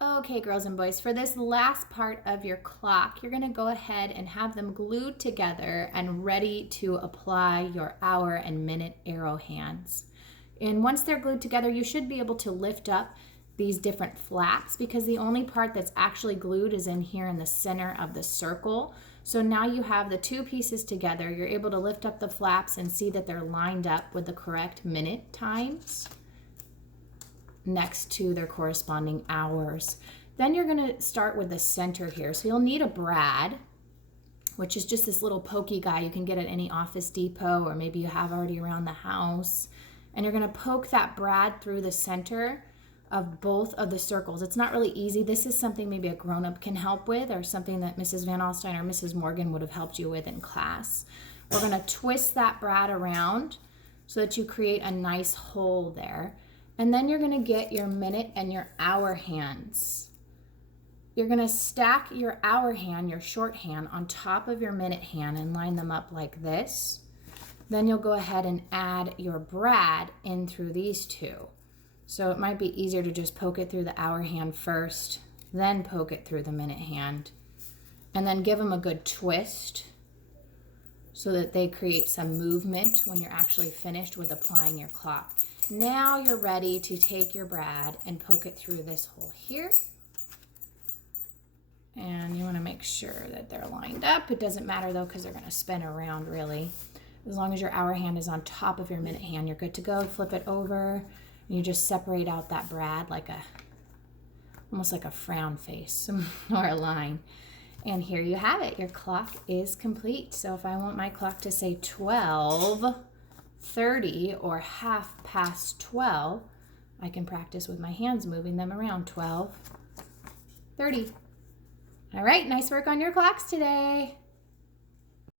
Okay, girls and boys, for this last part of your clock, you're going to go ahead and have them glued together and ready to apply your hour and minute arrow hands. And once they're glued together, you should be able to lift up these different flaps because the only part that's actually glued is in here in the center of the circle. So now you have the two pieces together. You're able to lift up the flaps and see that they're lined up with the correct minute times next to their corresponding hours. Then you're going to start with the center here. So you'll need a brad, which is just this little pokey guy you can get at any Office Depot or maybe you have already around the house. And you're going to poke that brad through the center of both of the circles. It's not really easy. This is something maybe a grown-up can help with or something that Mrs. Van Alstyne or Mrs. Morgan would have helped you with in class. We're going to twist that brad around so that you create a nice hole there. And then you're going to get your minute and your hour hands. You're going to stack your hour hand, your short hand, on top of your minute hand and line them up like this. Then you'll go ahead and add your brad in through these two. So it might be easier to just poke it through the hour hand first, then poke it through the minute hand, and then give them a good twist so that they create some movement when you're actually finished with applying your clock. Now you're ready to take your brad and poke it through this hole here. And you want to make sure that they're lined up. It doesn't matter though because they're going to spin around really. As long as your hour hand is on top of your minute hand, you're good to go. Flip it over and you just separate out that brad like almost like a frown face or a line. And here you have it. Your clock is complete. So if I want my clock to say 12:30 or 12:30, I can practice with my hands moving them around. 12:30. All right, nice work on your clocks today.